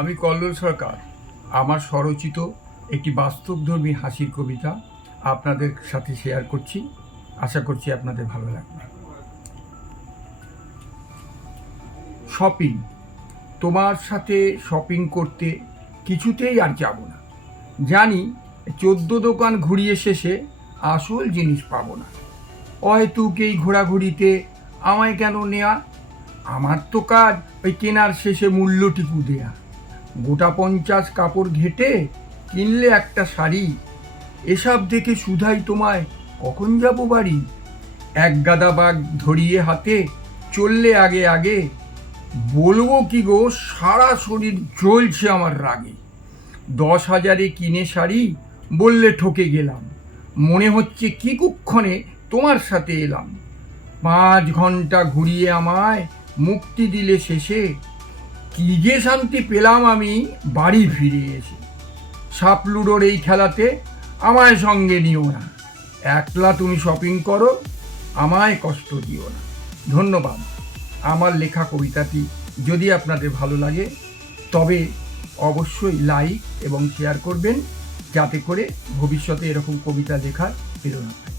আমি কল্লোল সরকার আমার স্বরচিত একটি বাস্তবধর্মী হাসির কবিতা আপনাদের সাথে শেয়ার করছি। আশা করছি আপনাদের ভালো লাগবে। শপিং। তোমার সাথে শপিং করতে কিছুতেই আর যাব না। জানি 14 দোকান ঘুরিয়ে শেষে আসল জিনিস পাবো না। অহেতুক এই ঘোরাঘুরিতে আমায় কেন নেয়া? আমার তো কাজ ওই কেনার শেষে মূল্যটুকু দেয়া। গোটা 50 কাপড় ঘেটে কিনলে একটা শাড়ি, এসব দেখে শুধাই তোমায় কখন যাব বাড়ি? এক গাদা বাগ ধরিয়ে হাতে চললে আগে আগে, বলবো কি গো সারা শরীর জ্বলছে আমার রাগে। 10,000-এ কিনে শাড়ি বললে ঠকে গেলাম, মনে হচ্ছে কি কুক্ষণে তোমার সাথে এলাম। 5 ঘন্টা ঘুরিয়ে আমায় মুক্তি দিলে শেষে, কি যে শান্তি পেলাম আমি বাড়ি ফিরে এসে। সাপ লুডোর এই খেলাতে আমায় সঙ্গে নিও না, একলা তুমি শপিং করো, আমায় কষ্ট দিও না। ধন্যবাদ। আমার লেখা কবিতাটি যদি আপনাদের ভালো লাগে তবে অবশ্যই লাইক এবং শেয়ার করবেন, যাতে করে ভবিষ্যতে এরকম কবিতা লেখার প্রেরণা পাই।